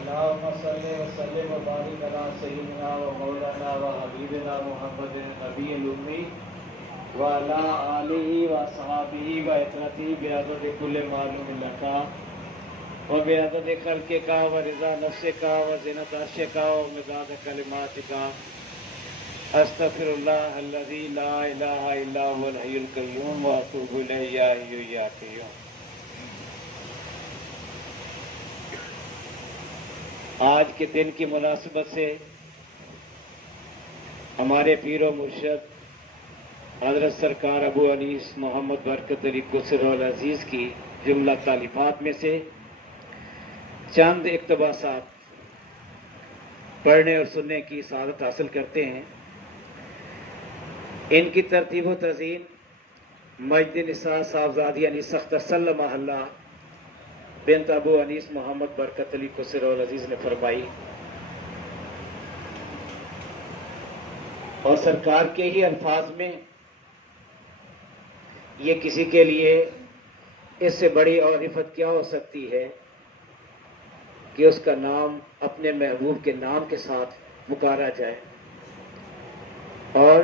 اللهم صل وسلم وبارك على سيدنا ومولانا وحبيبنا محمد النبي الأمي وعلى آله وأصحابه وإخوته بعدد كل معلوم لك وبعدد خلقك ورضا نفسك وزنة عرشك ومداد كلماتك أستغفر الله الذي لا إله إلا هو الحي القيوم وأتوب إليه يا حي يا قيوم۔ آج کے دن کی مناسبت سے ہمارے پیر و مرشد حضرت سرکار ابو انیس محمد برکت علی قدس العزیز کی جملہ تالیفات میں سے چند اقتباسات پڑھنے اور سننے کی سعادت حاصل کرتے ہیں۔ ان کی ترتیب و تزئین مجد نساء صاحبزادی یعنی سخت سلم محلہ بنت ابو انیس محمد برکت علی قدس العزیز نے فرمائی اور سرکار کے ہی الفاظ میں یہ کسی کے لیے اس سے بڑی اور عفت کیا ہو سکتی ہے کہ اس کا نام اپنے محبوب کے نام کے ساتھ پکارا جائے اور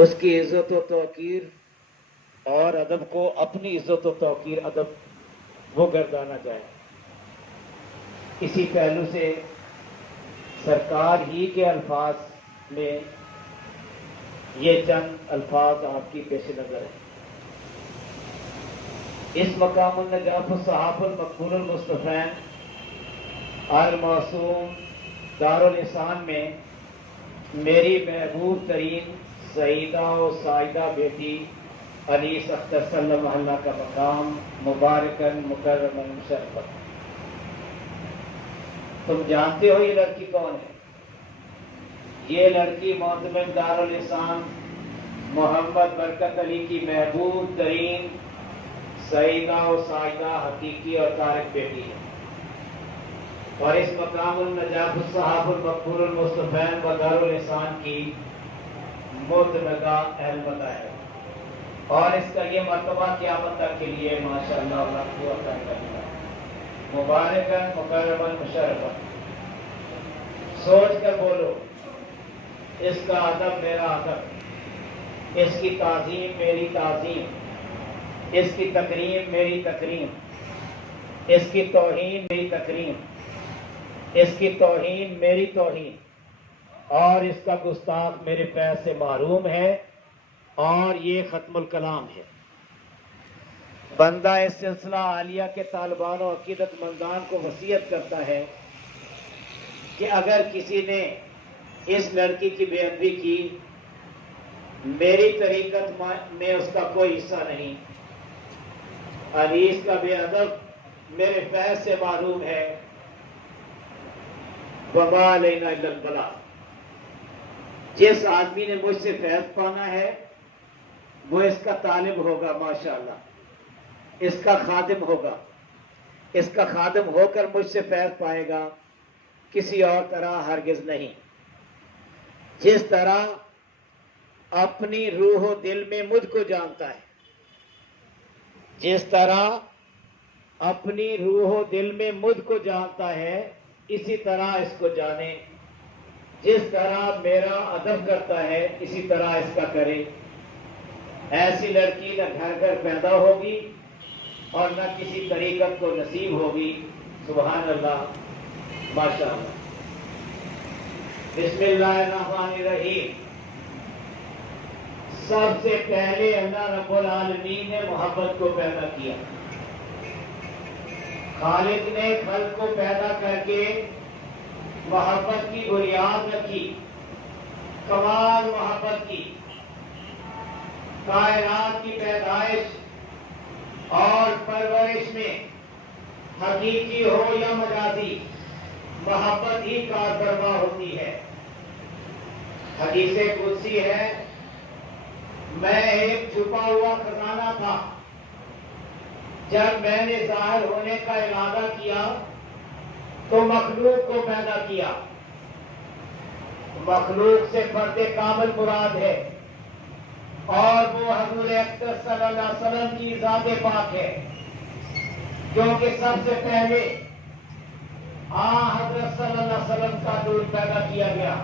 اس کی عزت و توقیر اور ادب کو اپنی عزت و توقیر ادب وہ گردانا جائے۔ اسی پہلو سے سرکار ہی کے الفاظ میں یہ چند الفاظ آپ کی پیش نظر ہیں۔ اس مقام النجاف الصحاف المقبول المصطفین المعصوم دارالحسان میں میری محبوب ترین سعیدہ و سائدہ بیٹی انیس اختر صلی محلہ کا مقام مبارکن مکرمن مشرفن۔ تم جانتے ہو یہ لڑکی کون ہے؟ یہ لڑکی معتمد دارالحسان محمد برکت علی کی محبوب ترین سعیدہ و سائدہ حقیقی اور طارق بیٹی ہے، اور اس مقام النجاف الصحاف المقبول المصطفین و دارالحسان کی متنگہ اہلمتہ ہے، اور اس کا یہ مرتبہ قیامت تک کے لیے ماشاءاللہ اللہ کو عطا کرنا ہے۔ مبارکن مکرمن مشرفن۔ سوچ کر بولو، اس کا ادب میرا ادب، اس کی تعظیم میری تعظیم، اس کی تکریم میری تکریم، اس کی توہین میری تکریم، اس کی توہین میری توہین، اور اس کا گستاخ میرے فیض سے محروم ہے، اور یہ ختم الکلام ہے۔ بندہ اس سلسلہ عالیہ کے طالبان و عقیدت مندان کو وصیت کرتا ہے کہ اگر کسی نے اس لڑکی کی بے ادبی کی، میری طریقت میں اس کا کوئی حصہ نہیں۔ انیس کا بے ادب میرے فیض سے معروم ہے۔ وما علینا الا البلاغ۔ جس آدمی نے مجھ سے فیض پانا ہے وہ اس کا طالب ہوگا، ماشاءاللہ اس کا خادم ہوگا، اس کا خادم ہو کر مجھ سے فیض پائے گا، کسی اور طرح ہرگز نہیں۔ جس طرح اپنی روح و دل میں مجھ کو جانتا ہے، جس طرح اپنی روح و دل میں مجھ کو جانتا ہے، اسی طرح اس کو جانے۔ جس طرح میرا ادب کرتا ہے اسی طرح اس کا کرے۔ ایسی لڑکی نہ گھر گھر پیدا ہوگی اور نہ کسی طریقت کو نصیب ہوگی۔ سبحان اللہ، ماشاء اللہ۔ بسم اللہ الرحمن الرحیم۔ سب سے پہلے اللہ رب العالمین نے محبت کو پیدا کیا۔ خالق نے خلق کو پیدا کر کے محبت کی بنیاد رکھی، کمال محبت کی۔ کائنات کی پیدائش اور پرورش میں حقیقی ہو یا مجازی، محبت ہی کارفرما ہوتی ہے۔ حدیث قدسی ہے، میں ایک چھپا ہوا خزانہ تھا، جب میں نے ظاہر ہونے کا ارادہ کیا تو مخلوق کو پیدا کیا۔ مخلوق سے فرد کامل مراد ہے، اور وہ حضور اکرم صلی اللہ علیہ وسلم کی ذات پاک ہے، کیونکہ سب سے پہلے حضرت صلی اللہ علیہ وسلم کا نور پیدا کیا گیا۔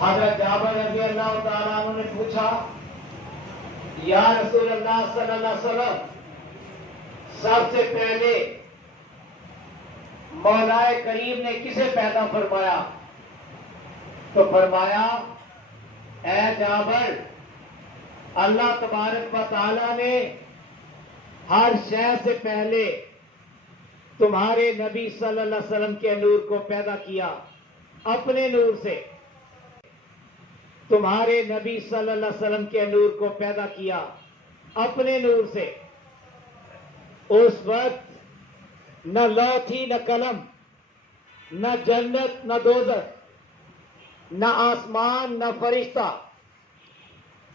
حضرت جابر رضی اللہ تعالیٰ عنہ نے پوچھا، یا رسول اللہ صلی اللہ علیہ وسلم، سب سے پہلے مولا کریم نے کسے پیدا فرمایا؟ تو فرمایا، اے جابر، اللہ تبارک و تعالیٰ نے ہر شے سے پہلے تمہارے نبی صلی اللہ علیہ وسلم کے نور کو پیدا کیا، اپنے نور سے تمہارے نبی صلی اللہ علیہ وسلم کے نور کو پیدا کیا، اپنے نور سے۔ اس وقت نہ لوح تھی، نہ قلم، نہ جنت، نہ دوزخ، نہ آسمان، نہ فرشتہ،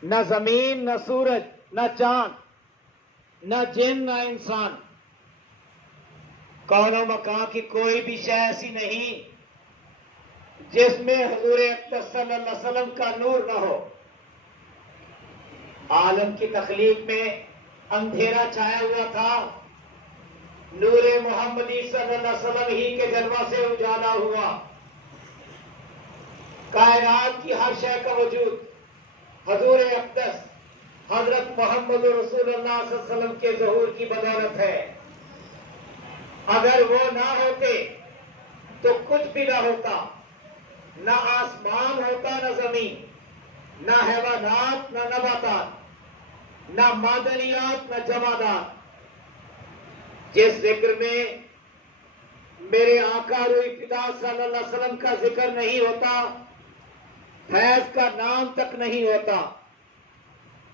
نہ زمین، نہ سورج، نہ چاند، نہ جن، نہ انسان۔ کون و مکان کی کوئی بھی شے ایسی نہیں جس میں حضور اکرم صلی اللہ علیہ وسلم کا نور نہ ہو۔ عالم کی تخلیق میں اندھیرا چھایا ہوا تھا، نور محمدی صلی اللہ علیہ وسلم ہی کے جلوہ سے اجالا ہوا۔ کائنات کی ہر شے کا وجود حضور اقدس حضرت محمد رسول اللہ صلی اللہ علیہ وسلم کے ظہور کی بدولت ہے۔ اگر وہ نہ ہوتے تو کچھ بھی نہ ہوتا، نہ آسمان ہوتا، نہ زمین، نہ حیوانات، نہ نباتات، نہ معدنیات، نہ جمادات۔ جس ذکر میں میرے آقا روح فدا صلی اللہ علیہ وسلم کا ذکر نہیں ہوتا، فیض کا نام تک نہیں ہوتا،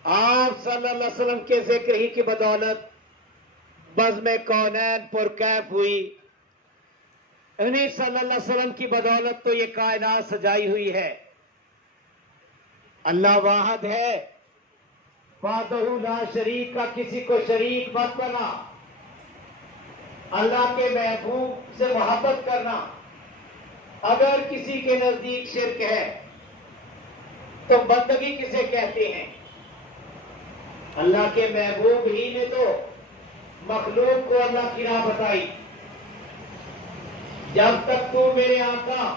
آپ صلی اللہ علیہ وسلم کے ذکر ہی کی بدولت بزم کونین پرکیف ہوئی۔ انہیں صلی اللہ علیہ وسلم کی بدولت تو یہ کائنات سجائی ہوئی ہے۔ اللہ واحد ہے، وحدہ لا شریک کا، کسی کو شریک مت بنا۔ اللہ کے محبوب سے محبت کرنا اگر کسی کے نزدیک شرک ہے تو بندگی کسے کہتے ہیں؟ اللہ کے محبوب ہی نے تو مخلوق کو اللہ کی راہ بتائی۔ جب تک تو میرے آقا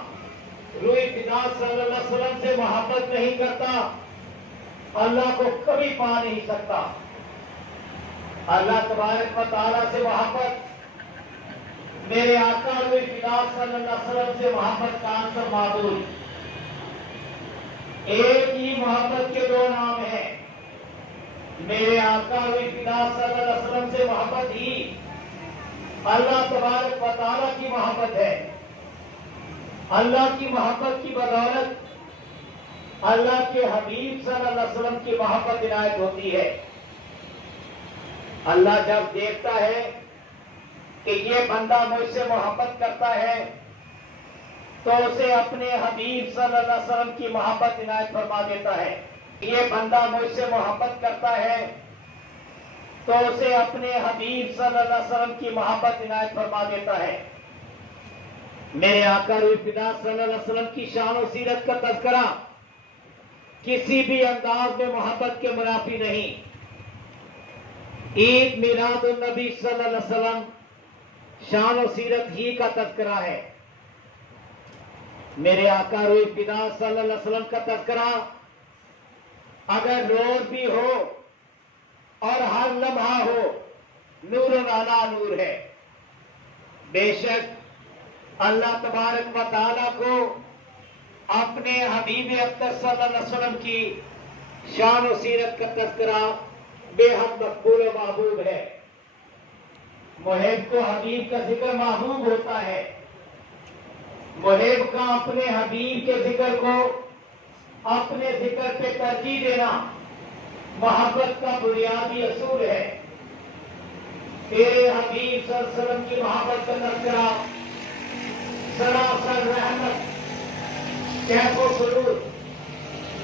روح فدا صلی اللہ علیہ وسلم سے محبت نہیں کرتا، اللہ کو کبھی پا نہیں سکتا۔ اللہ تبارک و تعالیٰ سے محبت، میرے آقا روح فدا صلی اللہ علیہ وسلم سے محبت کا عنصر معدود۔ ایک ہی محبت کے دو نام ہیں، میرے آقا روح فدا صلی اللہ علیہ وسلم سے محبت ہی اللہ تبارک و تعالیٰ کی محبت ہے۔ اللہ کی محبت کی بدولت اللہ کے حبیب صلی اللہ علیہ وسلم کی محبت عنایت ہوتی ہے۔ اللہ جب دیکھتا ہے کہ یہ بندہ مجھ سے محبت کرتا ہے تو اسے اپنے حبیب صلی اللہ علیہ وسلم کی محبت عنایت فرما دیتا ہے۔ یہ بندہ مجھ سے محبت کرتا ہے تو اسے اپنے حبیب صلی اللہ علیہ وسلم کی محبت عنایت فرما دیتا ہے۔ میرے آقا روح فدا صلی اللہ علیہ وسلم کی شان و سیرت کا تذکرہ کسی بھی انداز میں محبت کے منافی نہیں۔ عید میلاد النبی صلی اللہ علیہ وسلم شان و سیرت ہی کا تذکرہ ہے۔ میرے آقا روح فدا صلی اللہ علیہ وسلم کا تذکرہ اگر روز بھی ہو اور ہر لمحہ ہو، نور علی نور ہے۔ بے شک اللہ تبارک و تعالیٰ کو اپنے حبیب اکرم صلی اللہ علیہ وسلم کی شان و سیرت کا تذکرہ بے حد مقبول و محبوب ہے۔ محب کو حبیب کا ذکر محبوب ہوتا ہے۔ محب کا اپنے حبیب کے ذکر کو اپنے ذکر پہ ترجیح دینا محبت کا بنیادی اصول ہے۔ تیرے حبیب صلی اللہ علیہ وسلم کی محبت کا تذکرہ سراسر رحمت، کیف و سرور،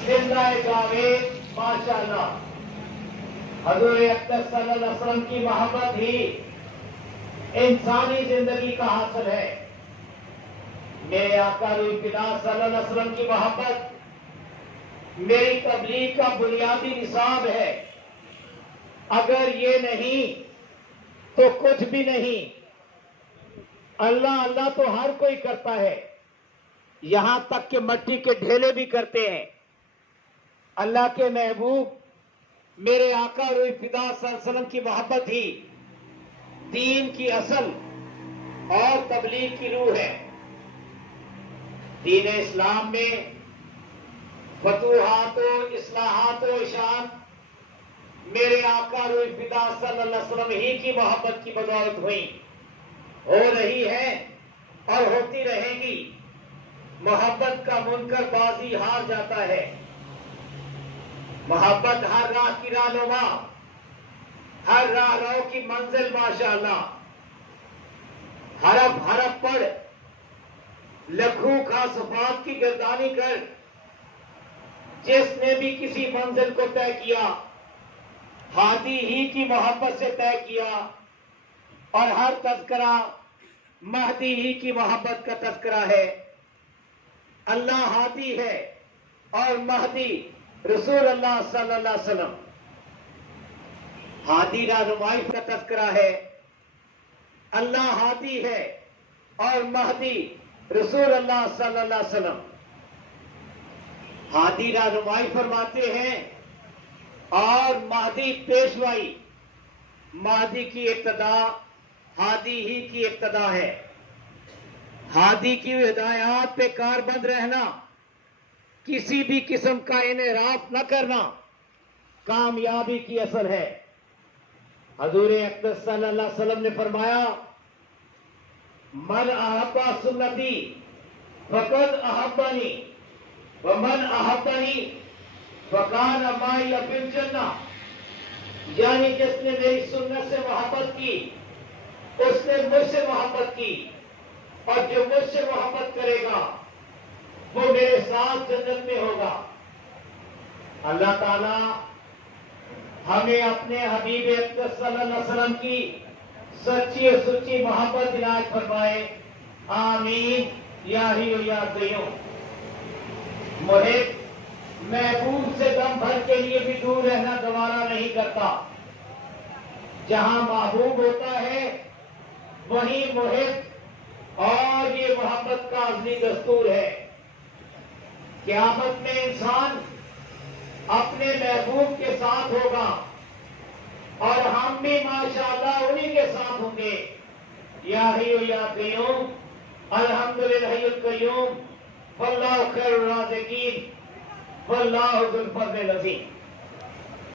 زندہ جاوید ماشاءاللہ۔ حضور اکرم صلی اللہ علیہ وسلم کی محبت ہی انسانی زندگی کا حاصل ہے۔ میرے آقا روح فدا صلی اللہ علیہ وسلم کی محبت میری تبلیغ کا بنیادی نصاب ہے۔ اگر یہ نہیں تو کچھ بھی نہیں۔ اللہ اللہ تو ہر کوئی کرتا ہے، یہاں تک کہ مٹی کے ڈھیلے بھی کرتے ہیں۔ اللہ کے محبوب میرے آقا روح فدا صلی اللہ علیہ وسلم کی محبت ہی دین کی اصل اور تبلیغ کی روح ہے۔ دین اسلام میں فتوحات و اصلاحات و اشاعت میرے آقا روح فدا صلی اللہ علیہ وسلم ہی کی محبت کی بدولت ہوئی، ہو رہی ہے اور ہوتی رہے گی۔ محبت کا منکر بازی ہار جاتا ہے۔ محبت ہر راہ کی رہنما، ہر راہ رو کی منزل ماشاءاللہ۔ حرف حرف پڑھ، لکھوں کا صفات کی گردانی کر، جس نے بھی کسی منزل کو طے کیا ہادی ہی کی محبت سے طے کیا، اور ہر تذکرہ مہدی ہی کی محبت کا تذکرہ ہے۔ اللہ ہادی ہے اور مہدی رسول اللہ صلی اللہ علیہ وسلم۔ ہادی رہنمائی کا تذکرہ ہے، اللہ ہادی ہے اور مہدی رسول اللہ صلی اللہ علیہ وسلم۔ ہادی رہنمائی فرماتے ہیں اور مہدی پیشوائی۔ مہدی کی ابتدا ہادی ہی کی ابتدا ہے۔ ہادی کی ہدایات پہ کاربند رہنا، کسی بھی قسم کا انحراف نہ کرنا کامیابی کی اصل ہے۔ حضور اقدس صلی اللہ علیہ وسلم نے فرمایا، من احب سنتی فقد احبنی ومن احبنی فکان معی فی الجنہ، یعنی جس نے میری سنت سے محبت کی اس نے مجھ سے محبت کی، اور جو مجھ سے محبت کرے گا وہ میرے ساتھ جنت میں ہوگا۔ اللہ تعالی ہمیں اپنے حبیب اقدس صلی اللہ علیہ وسلم کی سچی اور سچی محبت عنایت فرمائے، آمین یا ہی یا قیوم۔ محب محبوب سے دم بھر کے لیے بھی دور رہنا گوارا نہیں کرتا۔ جہاں محبوب ہوتا ہے وہیں محب، اور یہ محبت کا اصلی دستور ہے۔ قیامت میں انسان اپنے محبوب کے ساتھ ہوگا، اور ہم بھی ماشاءاللہ انہی کے ساتھ ہوں گے۔ یا حی یا قیوم، الحمدللہ حی القیوم، واللہ خیر الرازقین، واللہ ذو الفضل العظیم۔